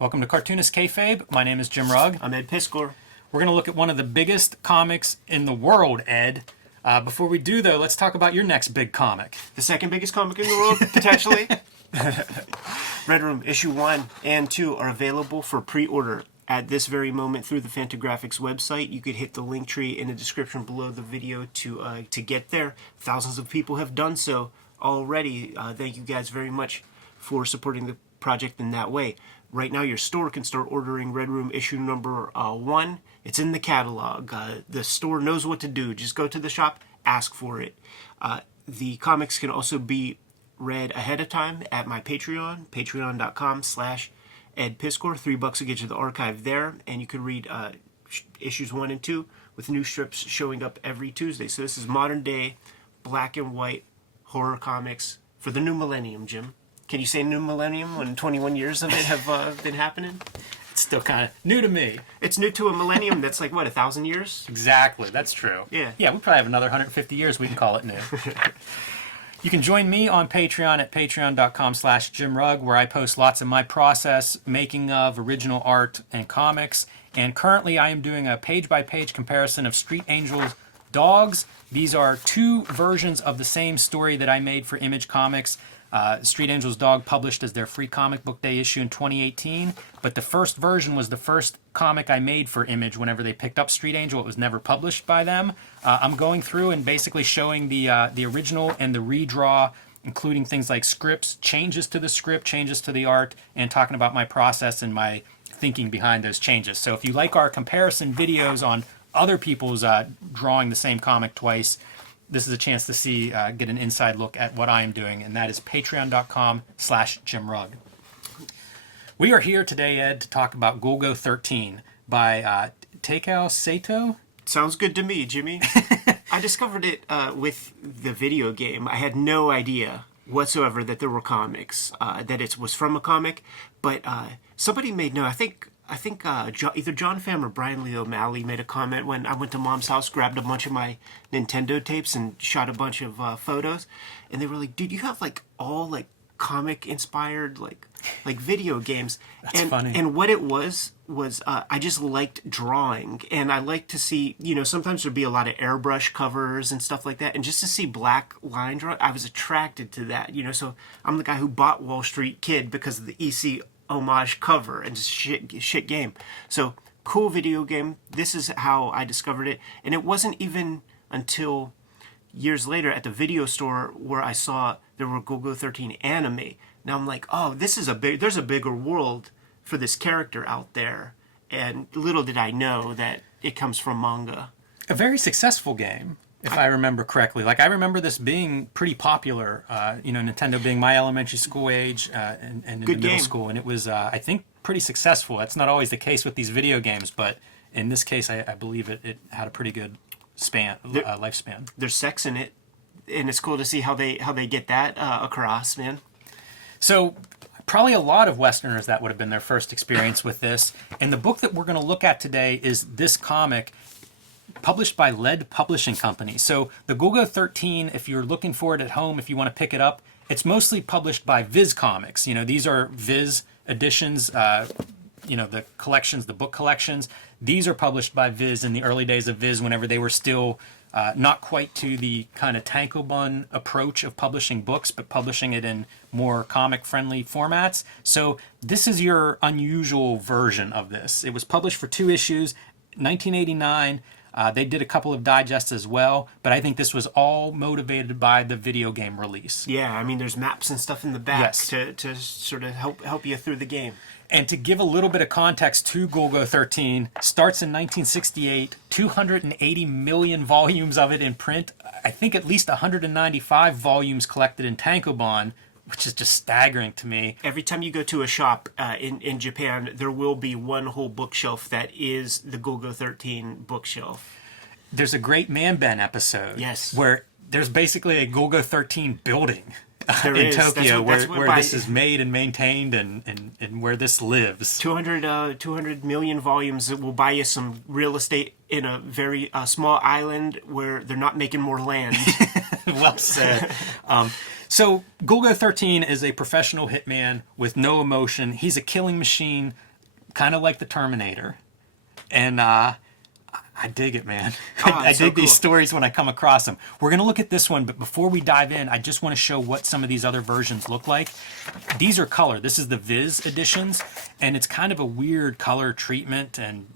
Welcome to Cartoonist Kayfabe. My name is Jim Rugg. I'm Ed Piskor. We're going to look at one of the biggest comics in the world, Ed. Before we do, though, let's talk about your next big comic. The second biggest comic in the world, potentially. Red Room issue 1 and 2 are available for pre-order at this very moment through the Fantagraphics website. You could hit the link tree in the description below the video to get there. Thousands of people have done so already. Thank you guys very much for supporting the project in that way. Right now, your store can start ordering Red Room issue number 1. It's in the catalog. The store knows what to do. Just go to the shop, ask for it. The comics can also be read ahead of time at my Patreon, patreon.com/Ed Piskor. $3 to get you the archive there, and you can read issues 1 and 2 with new strips showing up every Tuesday. So this is modern day black and white horror comics for the new millennium, Jim. Can you say new millennium when 21 years of it have been happening? It's still kind of new to me. It's new to a millennium that's like, what, 1,000 years? Exactly, that's true. Yeah. Yeah, we probably have another 150 years we can call it new. You can join me on Patreon at patreon.com/Jim Rugg, where I post lots of my process, making of original art and comics. And currently I am doing a page-by-page comparison of Street Angels Dogs. These are 2 versions of the same story that I made for Image Comics. Street Angels Dog published as their free comic book day issue in 2018, but the first version was the first comic I made for Image whenever they picked up Street Angel. It was never published by them. I'm going through and basically showing the original and the redraw, including things like scripts, changes to the script, changes to the art, and talking about my process and my thinking behind those changes. So if you like our comparison videos on other people's drawing the same comic twice, this is a chance to see, get an inside look at what I am doing, and that is patreon.com/Jim Rugg. We are here today, Ed, to talk about Golgo 13 by Takao Saito. Sounds good to me, Jimmy. I discovered it with the video game. I had no idea whatsoever that there were comics, that it was from a comic, but somebody made note. I think either John Pham or Brian Lee O'Malley made a comment when I went to Mom's house, grabbed a bunch of my Nintendo tapes and shot a bunch of photos, and they were like, "Dude, you have like all like comic inspired like video games." That's funny. And what it was I just liked drawing, and I liked to see, sometimes there'd be a lot of airbrush covers and stuff like that, and just to see black line drawing, I was attracted to that. So I'm the guy who bought Wall Street Kid because of the EC homage cover and just shit game. So cool video game. This is how I discovered it, and it wasn't even until years later at the video store where I saw there were Golgo 13 anime. Now I'm like, oh, there's a bigger world for this character out there, and little did I know that it comes from manga. A very successful game, if I remember correctly. Like, I remember this being pretty popular, Nintendo being my elementary school age and in the middle school, and it was, I think, pretty successful. That's not always the case with these video games, but in this case, I believe it had a pretty good lifespan. There's sex in it, and it's cool to see how they get that across, man. So probably a lot of Westerners, that would have been their first experience with this. And the book that we're going to look at today is this comic, published by Lead Publishing Company. So the Golgo 13, if you're looking for it at home, if you want to pick it up, it's mostly published by Viz Comics. These are Viz editions, the collections, the book collections. These are published by Viz in the early days of Viz, whenever they were still not quite to the kind of tankobon approach of publishing books, but publishing it in more comic-friendly formats. So this is your unusual version of this. It was published for 2 issues, 1989. They did a couple of digests as well, but I think this was all motivated by the video game release. Yeah, I mean, there's maps and stuff in the back, yes, to sort of help you through the game. And to give a little bit of context to Golgo 13, starts in 1968, 280 million volumes of it in print. I think at least 195 volumes collected in tankobon, which is just staggering to me. Every time you go to a shop in Japan, there will be one whole bookshelf that is the Golgo 13 bookshelf. There's a great Man-Ben episode, yes, where there's basically a Golgo 13 building in Tokyo where this is made and maintained and where this lives. 200 million volumes that will buy you some real estate in a very small island where they're not making more land. Well said. So Golgo 13 is a professional hitman with no emotion. He's a killing machine kind of like the Terminator. And I dig it, man. Oh, I dig so these cool. stories when I come across them. We're going to look at this one, but before we dive in, I just want to show what some of these other versions look like. These are color. This is the Viz editions, and it's kind of a weird color treatment and,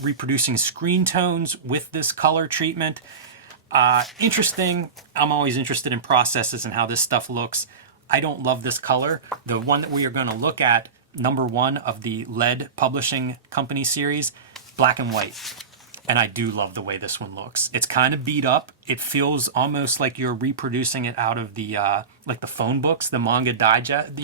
reproducing screen tones with this color treatment. Interesting. I'm always interested in processes and how this stuff looks. I don't love this color. The one that we are going to look at, number 1 of the LED Publishing Company series, black and white. And I do love the way this one looks. It's kind of beat up. It feels almost like you're reproducing it out of the like the phone books, the manga digest, the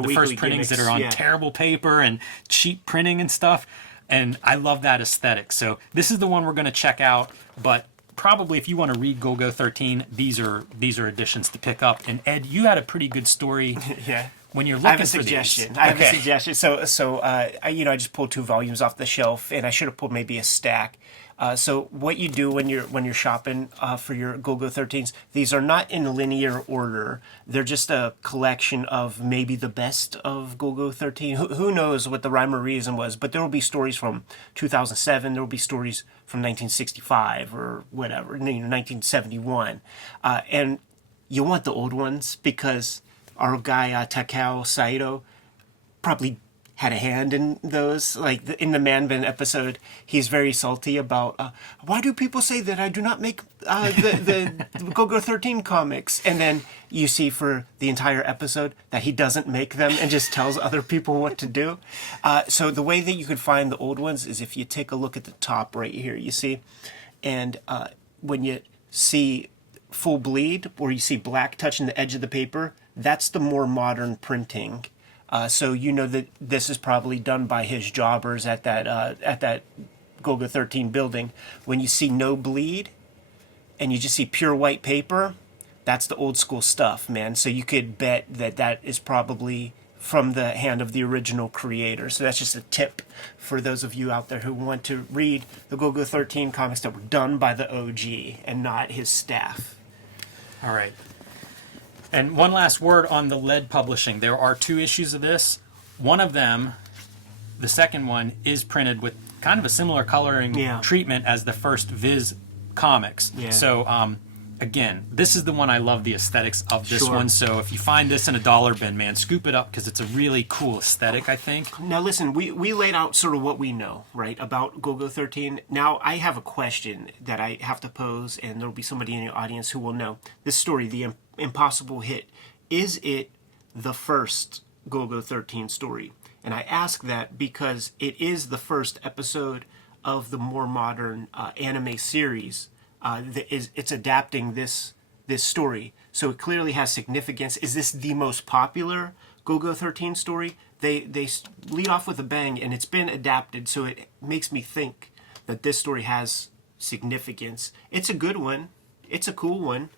weekly first printings that are on gimmicks, yeah. terrible paper and cheap printing and stuff. And I love that aesthetic. So this is the one we're going to check out. But probably if you want to read Golgo 13, these are editions to pick up. And Ed, you had a pretty good story. Yeah. When you're I looking have a for suggestion. these. I have a Okay. suggestion. So I just pulled 2 volumes off the shelf, and I should have pulled maybe a stack. So what you do when you're shopping for your Golgo 13s, these are not in linear order. They're just a collection of maybe the best of Golgo 13. Who knows what the rhyme or reason was? But there will be stories from 2007. There will be stories from 1965 or whatever, 1971, and you want the old ones because our guy Takao Saito probably had a hand in those. Like in the Man-Bin episode, he's very salty about why do people say that I do not make the Golgo 13 comics? And then you see for the entire episode that he doesn't make them and just tells other people what to do. So the way that you could find the old ones is if you take a look at the top right here, you see, and when you see full bleed or you see black touching the edge of the paper, that's the more modern printing. So you know that this is probably done by his jobbers at that Golgo 13 building. When you see no bleed and you just see pure white paper, that's the old school stuff, man. So you could bet that is probably from the hand of the original creator. So that's just a tip for those of you out there who want to read the Golgo 13 comics that were done by the OG and not his staff. All right. And one last word on the LED Publishing. There are 2 issues of this. One of them, the second one, is printed with kind of a similar coloring treatment as the first Viz comics. Yeah. So, again, this is the one I love the aesthetics of this Sure. one. So if you find this in a dollar bin, man, scoop it up because it's a really cool aesthetic, I think. Now listen, we laid out sort of what we know, right, about Golgo 13. Now I have a question that I have to pose, and there'll be somebody in the audience who will know. This story, the Impossible Hit, is it the first Golgo 13 story? And I ask that because it is the first episode of the more modern anime series. It's adapting this story, so it clearly has significance. Is this the most popular Golgo 13 story? They lead off with a bang, and it's been adapted, so it makes me think that this story has significance. It's a good one. It's a cool one.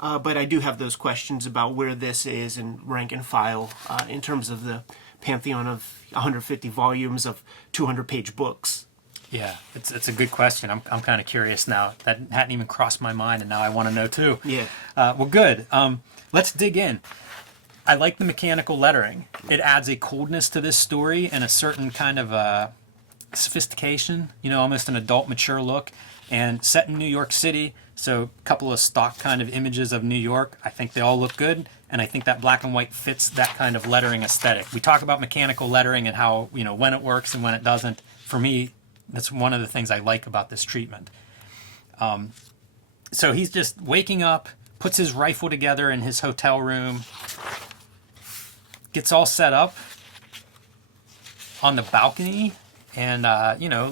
But I do have those questions about where this is in rank and file in terms of the pantheon of 150 volumes of 200-page books. Yeah, it's a good question. I'm kind of curious now. That hadn't even crossed my mind, and now I want to know too. Yeah. Well, good. Let's dig in. I like the mechanical lettering. It adds a coldness to this story and a certain kind of sophistication, almost an adult, mature look. And set in New York City, so a couple of stock kind of images of New York. I think they all look good, and I think that black and white fits that kind of lettering aesthetic. We talk about mechanical lettering and how, when it works and when it doesn't. For me, that's one of the things I like about this treatment. So he's just waking up, puts his rifle together in his hotel room, gets all set up on the balcony, and,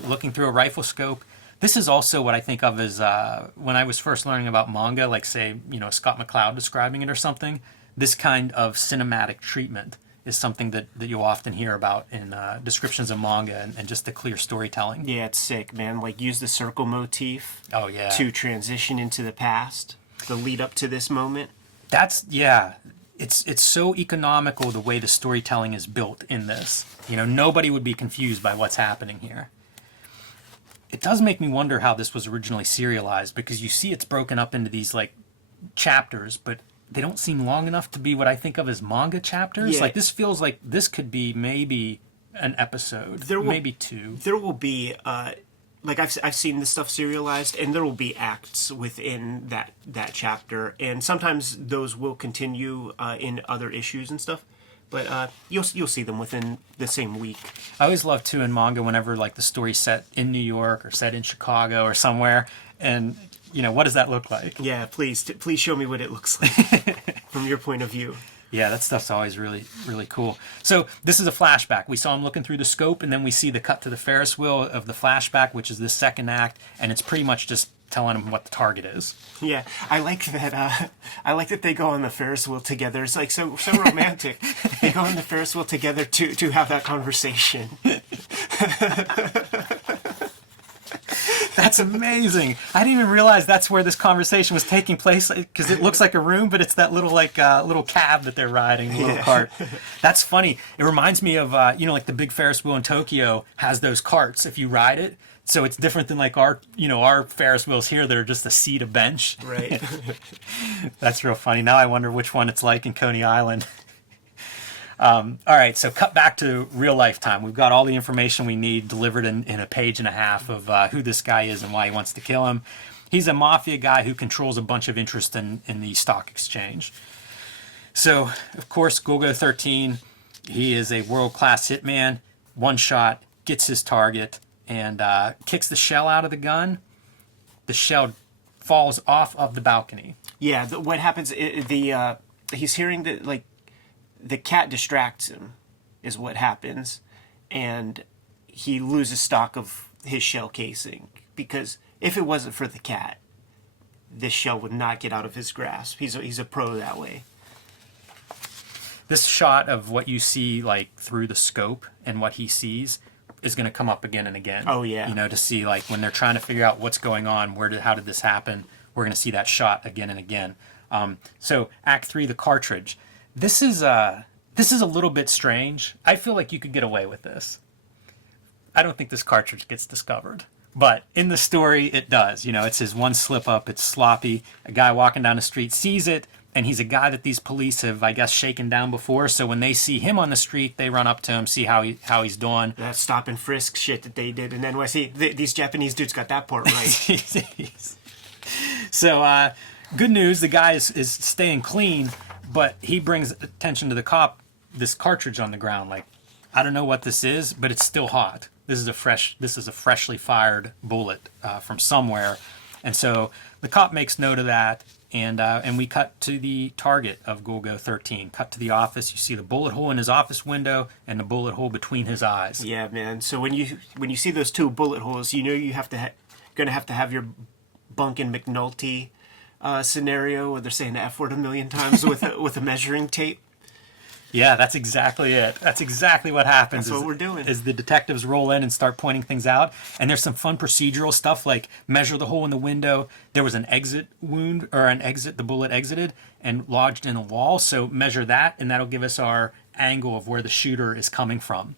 looking through a rifle scope. This is also what I think of as when I was first learning about manga, like say, Scott McCloud describing it or something. This kind of cinematic treatment is something that you'll often hear about in descriptions of manga and just the clear storytelling. Yeah, it's sick, man. Like use the circle motif Oh, yeah. to transition into the past, the lead up to this moment. It's so economical the way the storytelling is built in this. Nobody would be confused by what's happening here. It does make me wonder how this was originally serialized, because you see it's broken up into these like chapters, but they don't seem long enough to be what I think of as manga chapters. Yeah. Like this feels like this could be maybe an episode, There will- maybe two. There will be like I've seen this stuff serialized, and there will be acts within that chapter, and sometimes those will continue in other issues and stuff. But you'll see them within the same week. I always love too in manga whenever like the story's set in New York or set in Chicago or somewhere, and what does that look like? Yeah, please show me what it looks like from your point of view. Yeah, that stuff's always really, really cool. So this is a flashback. We saw him looking through the scope, and then we see the cut to the Ferris wheel of the flashback, which is the second act, and it's pretty much just telling him what the target is. Yeah, I like that. I like that they go on the Ferris wheel together. It's like so romantic. They go on the Ferris wheel together to have that conversation. That's amazing. I didn't even realize that's where this conversation was taking place, because it looks like a room, but it's that little little cab that they're riding, the little cart. That's funny. It reminds me of like the big Ferris wheel in Tokyo has those carts if you ride it. So it's different than like our Ferris wheels here that are just a seat, a bench. Right. That's real funny. Now I wonder which one it's like in Coney Island. All right, so cut back to real life time. We've got all the information we need delivered in a page and a half of who this guy is and why he wants to kill him. He's a mafia guy who controls a bunch of interest in the stock exchange. So, of course, Golgo 13, he is a world-class hitman. One shot, gets his target, and kicks the shell out of the gun. The shell falls off of the balcony. Yeah, what happens, he's hearing that, like, the cat distracts him, is what happens, and he loses stock of his shell casing, because if it wasn't for the cat, this shell would not get out of his grasp. He's a pro that way. This shot of what you see like through the scope and what he sees is going to come up again and again. Oh, yeah. To see like when they're trying to figure out what's going on, how did this happen? We're going to see that shot again and again. So Act 3, the cartridge. This is a little bit strange. I feel like you could get away with this. I don't think this cartridge gets discovered. But in the story, it does. It's his one slip up. It's sloppy. A guy walking down the street sees it, and he's a guy that these police have, I guess, shaken down before. So when they see him on the street, they run up to him, see how he's doing. That stop and frisk shit that they did in NYC. These Japanese dudes got that part right. So good news, the guy is staying clean, but he brings attention to the cop, this cartridge on the ground. Like, I don't know what this is, but it's still hot. This is a freshly fired bullet from somewhere. And so the cop makes note of that, and we cut to the target of Golgo 13. Cut to the office. You see the bullet hole in his office window and the bullet hole between his eyes. Yeah, man. So when you see those two bullet holes, you have to gonna have to have your Bunkin McNulty scenario where they're saying the F word a million times with a measuring tape. Yeah, that's exactly it. That's exactly what happens. That's what we're doing. Is the detectives roll in and start pointing things out. And there's some fun procedural stuff like measure the hole in the window. There was an exit wound, or an exit, the bullet exited and lodged in a wall. So measure that, and that'll give us our angle of where the shooter is coming from.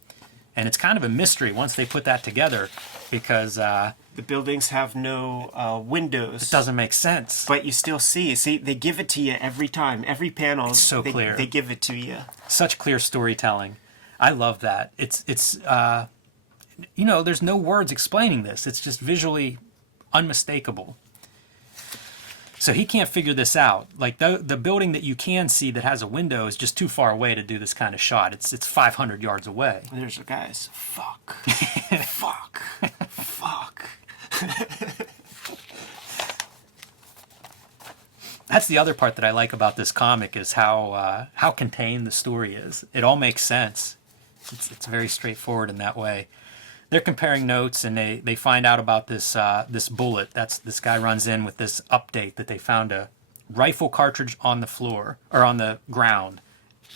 And it's kind of a mystery once they put that together, because the buildings have no windows. It doesn't make sense. But you still see, they give it to you every time. Every panel, it's so clear. They give it to you. Such clear storytelling. I love that. It's there's no words explaining this. It's just visually unmistakable. So he can't figure this out. Like the building that you can see that has a window is just too far away to do this kind of shot. It's 500 yards away. And there's the guys. Fuck. Fuck. Fuck. That's the other part that I like about this comic is how contained the story is. It all makes sense. It's very straightforward in that way. They're comparing notes, and they find out about this bullet. This guy runs in with this update that they found a rifle cartridge on the floor, or on the ground,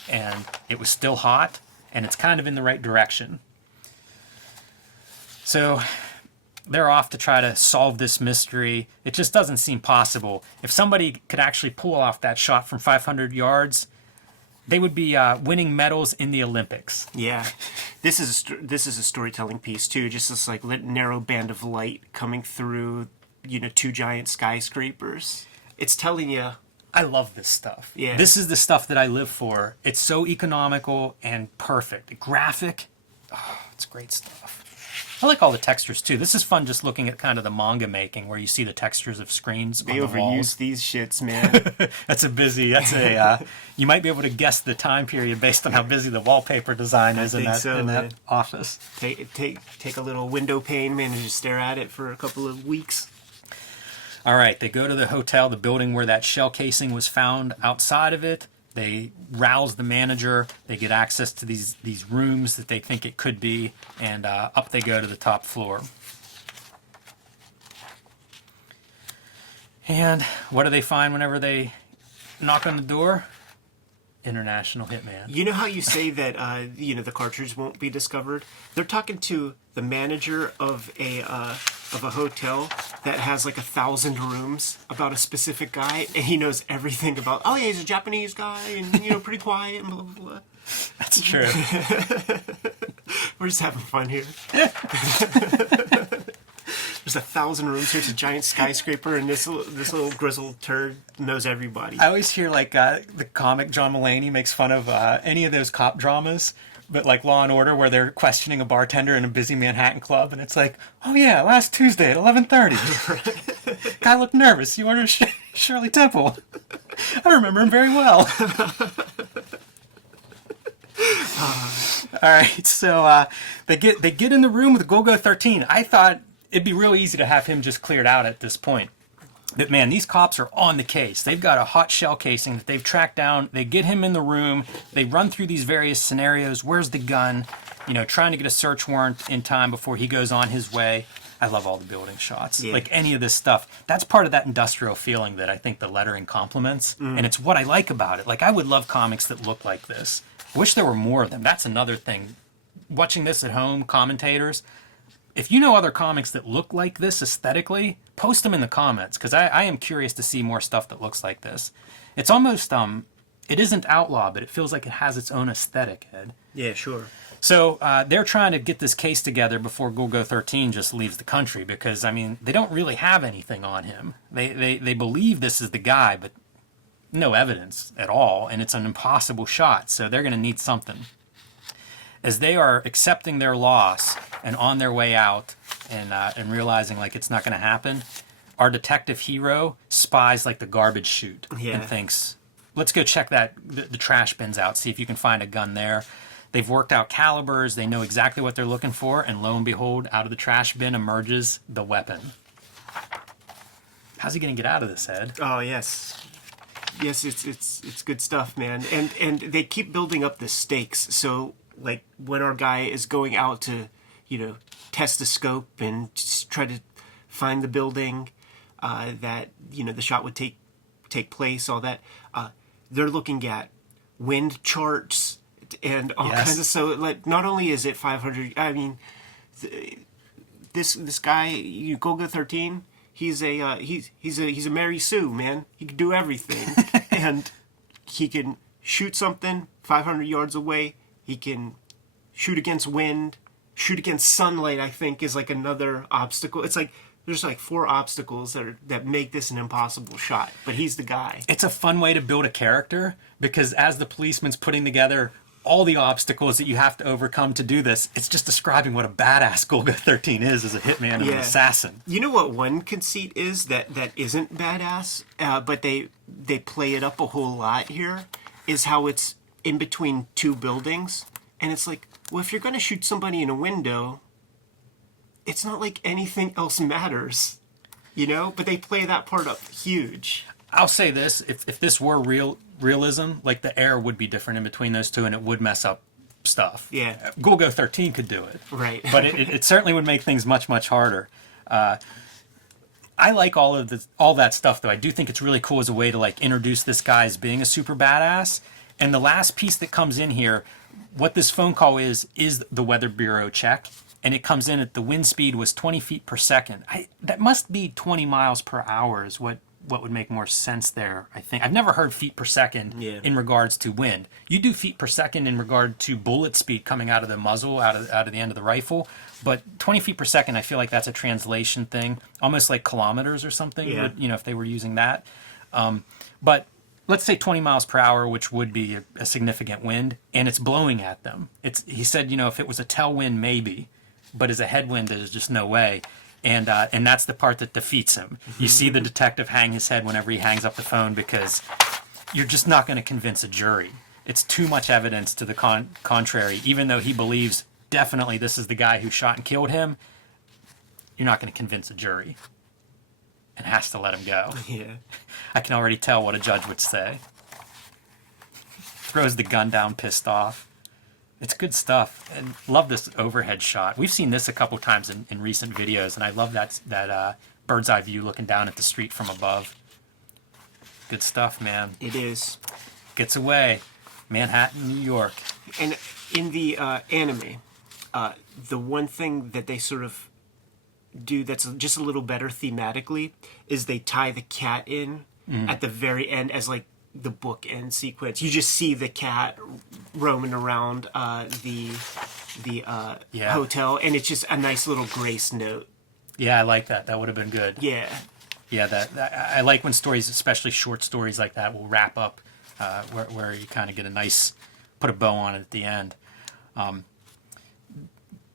and it was still hot, and it's kind of in the right direction. So they're off to try to solve this mystery. It just doesn't seem possible. If somebody could actually pull off that shot from 500 yards, they would be winning medals in the Olympics. Yeah, this is a storytelling piece too. Just this like narrow band of light coming through, two giant skyscrapers. It's telling you. I love this stuff. Yeah, this is the stuff that I live for. It's so economical and perfect, graphic, It's great stuff. I like all the textures too. This is fun just looking at kind of the manga making where you see the textures of screens They on the overuse walls. these shits, man. You might be able to guess the time period based on how busy the wallpaper design is in think that, so, in man. that office. Take a little window pane, man, and just stare at it for a couple of weeks. All right, they go to the hotel, the building where that shell casing was found. Outside of it, they rouse the manager. They get access to these rooms that they think it could be, and up they go to the top floor. And what do they find whenever they knock on the door? International hitman. You know how you say that the cartridge won't be discovered? They're talking to the manager of a hotel that has like 1,000 rooms about a specific guy, and he knows everything about. Oh yeah, he's a Japanese guy, and pretty quiet and blah blah blah. That's true. We're just having fun here. There's 1,000 rooms here. It's a giant skyscraper, and this little grizzled turd knows everybody. I always hear like the comic John Mulaney makes fun of any of those cop dramas, but like Law and Order, where they're questioning a bartender in a busy Manhattan club, and it's like, oh yeah, last Tuesday at 11:30, guy looked nervous. You ordered Shirley Temple. I remember him very well. All right, so they get in the room with Golgo 13. I thought it'd be real easy to have him just cleared out at this point. But man, these cops are on the case. They've got a hot shell casing that they've tracked down. They get him in the room. They run through these various scenarios. Where's the gun? Trying to get a search warrant in time before he goes on his way. I love all the building shots. Yeah. Like any of this stuff. That's part of that industrial feeling that I think the lettering complements. And it's what I like about it. Like, I would love comics that look like this. I wish there were more of them. That's another thing. Watching this at home, commentators, if you know other comics that look like this aesthetically, post them in the comments, because I am curious to see more stuff that looks like this. It's almost, it isn't outlaw, but it feels like it has its own aesthetic, Ed. Yeah, sure. So they're trying to get this case together before Golgo 13 just leaves the country, because, I mean, they don't really have anything on him. They believe this is the guy, but no evidence at all, and it's an impossible shot, so they're going to need something. As they are accepting their loss and on their way out and realizing like it's not going to happen, our detective hero spies like the garbage chute and thinks, let's go check the trash bins out, see if you can find a gun there. They've worked out calibers, they know exactly what they're looking for, and lo and behold, out of the trash bin emerges the weapon. How's he going to get out of this, Ed? Oh yes. Yes, it's good stuff, man. And they keep building up the stakes. So like when our guy is going out to, test the scope and just try to find the building that the shot would take place, all that, they're looking at wind charts and all kinds of. So like, not only is it 500, I mean, this guy, Golgo 13. He's a Mary Sue, man. He can do everything, and he can shoot something 500 yards away. He can shoot against wind, shoot against sunlight. I think is like another obstacle. It's like there's like 4 obstacles that make this an impossible shot. But he's the guy. It's a fun way to build a character, because as the policeman's putting together all the obstacles that you have to overcome to do this, it's just describing what a badass Golgo 13 is as a hitman and an assassin. You know what one conceit is that isn't badass, but they play it up a whole lot here, is how it's in between 2 buildings. And it's like, well, if you're going to shoot somebody in a window, it's not like anything else matters, But they play that part up huge. I'll say this, if this were realism, like the air would be different in between those 2 and it would mess up stuff. Yeah. Golgo 13 could do it. Right. But it certainly would make things much, much harder. I like all that stuff, though. I do think it's really cool as a way to like introduce this guy as being a super badass. And the last piece that comes in here, what this phone call is the Weather Bureau check. And it comes in at the wind speed was 20 feet per second. That must be 20 miles per hour is what would make more sense there, I think. I've never heard feet per second in regards to wind. You do feet per second in regard to bullet speed coming out of the muzzle, out of the end of the rifle. But 20 feet per second, I feel like that's a translation thing, almost like kilometers or something, if they were using that. But let's say 20 miles per hour, which would be a significant wind, and it's blowing at them. He said, if it was a tailwind, maybe, but as a headwind, there's just no way. And that's the part that defeats him. You see the detective hang his head whenever he hangs up the phone because you're just not going to convince a jury. It's too much evidence to the contrary. Even though he believes definitely this is the guy who shot and killed him, you're not going to convince a jury. And has to let him go. Yeah. I can already tell what a judge would say. Throws the gun down, pissed off. It's good stuff. And love this overhead shot. We've seen this a couple times in recent videos, and I love that bird's eye view looking down at the street from above. Good stuff, man. It is. Gets away. Manhattan, New York. And in the anime, the one thing that they sort of do that's just a little better thematically is they tie the cat in at the very end as like the bookend sequence. You just see the cat roaming around the hotel, and it's just a nice little grace note. Yeah, I like that. That would have been good. Yeah. Yeah, I like when stories, especially short stories like that, will wrap up where you kind of get put a bow on it at the end.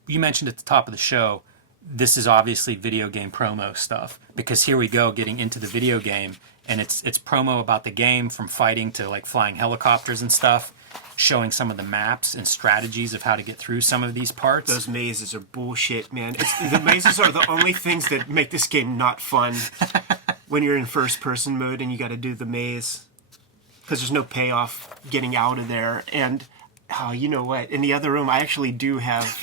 You mentioned at the top of the show, this is obviously video game promo stuff, because here we go getting into the video game, and it's promo about the game, from fighting to like flying helicopters and stuff, showing some of the maps and strategies of how to get through some of these parts. Those mazes are bullshit, man. The mazes are the only things that make this game not fun when you're in first person mode and you got to do the maze, because there's no payoff getting out of there. And you know what? In the other room, I actually do have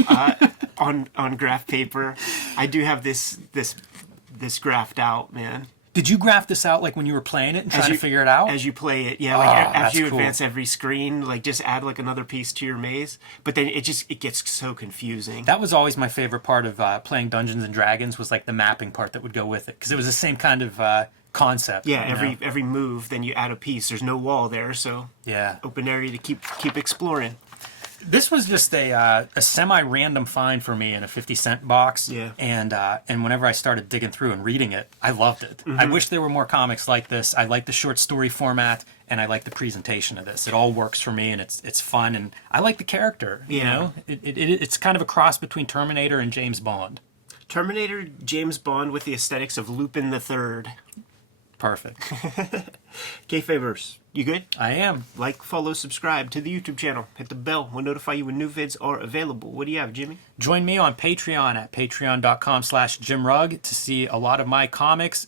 on graph paper. I do have this graphed out, man. Did you graph this out like when you were playing it and trying to figure it out? As you play it, yeah. Like as you advance every screen, like just add like another piece to your maze. But then it gets so confusing. That was always my favorite part of playing Dungeons and Dragons, was like the mapping part that would go with it, because it was the same kind of concept. Yeah, every move, then you add a piece. There's no wall there, so yeah, open area to keep exploring. This was just a semi-random find for me in a 50-cent box. Yeah. And whenever I started digging through and reading it, I loved it. I wish there were more comics like this. I like the short story format, and I like the presentation of this. It all works for me, and it's fun, and I like the character. Yeah. You know? It's kind of a cross between Terminator and James Bond. Terminator, James Bond with the aesthetics of Lupin the Third. Perfect. Kayfabers, you good? I am. Like, follow, subscribe to the YouTube channel. Hit the bell. We'll notify you when new vids are available. What do you have, Jimmy? Join me on Patreon at patreon.com/JimRugg to see a lot of my comics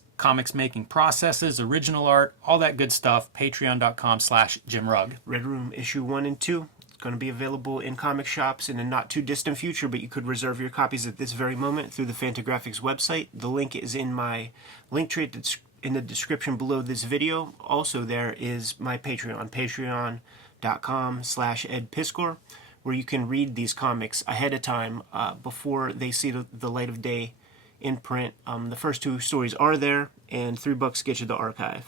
making processes, original art, all that good stuff. Patreon.com/JimRugg. Red Room issue 1 and 2. Going to be available in comic shops in a not too distant future, but you could reserve your copies at this very moment through the Fantagraphics website. The link is in my link tree in the description below this video. Also, there is my Patreon, patreon.com/EdPiskor, where you can read these comics ahead of time before they see the light of day in print. The first 2 stories are there, and $3 gets you the archive.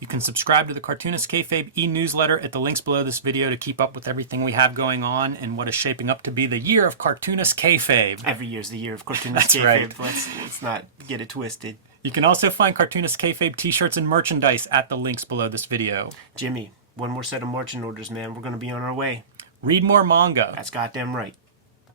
You can subscribe to the Cartoonist Kayfabe e-newsletter at the links below this video to keep up with everything we have going on and what is shaping up to be the year of Cartoonist Kayfabe. Every year's the year of Cartoonist Kayfabe. Right. Let's not get it twisted. You can also find Cartoonist Kayfabe t-shirts and merchandise at the links below this video. Jimmy, one more set of marching orders, man. We're going to be on our way. Read more manga. That's goddamn right.